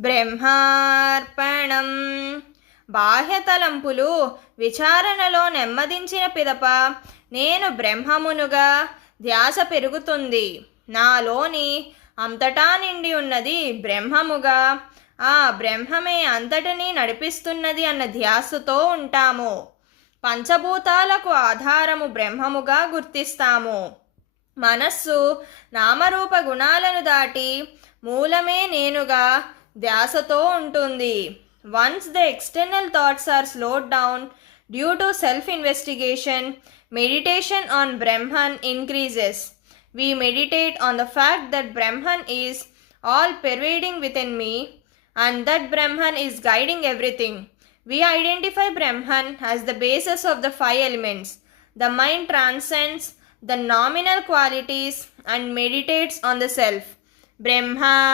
బ్రహ్మార్పణం. బాహ్య తలంపులు విచారణలో నెమ్మదించిన పిదప నేను బ్రహ్మమునుగా ధ్యాస పెరుగుతుంది. నాలోని అంతటా నిండి ఉన్నది బ్రహ్మముగా. ఆ బ్రహ్మమే అంతటినీ నడిపిస్తున్నది అన్న ధ్యాసతో ఉంటాము. పంచభూతాలకు ఆధారము బ్రహ్మముగా గుర్తిస్తాము. మనస్సు నామరూప గుణాలను దాటి మూలమే నేనుగా ధ్యాసతో ఉంటుంది once the external thoughts are slowed down due to self investigation meditation on Brahman increases We meditate on the fact that Brahman is all pervading within me and that Brahman is guiding everything. We identify Brahman as the basis of the five elements. The mind transcends the nominal qualities and meditates on the self. ब्रह्मार्पणम्।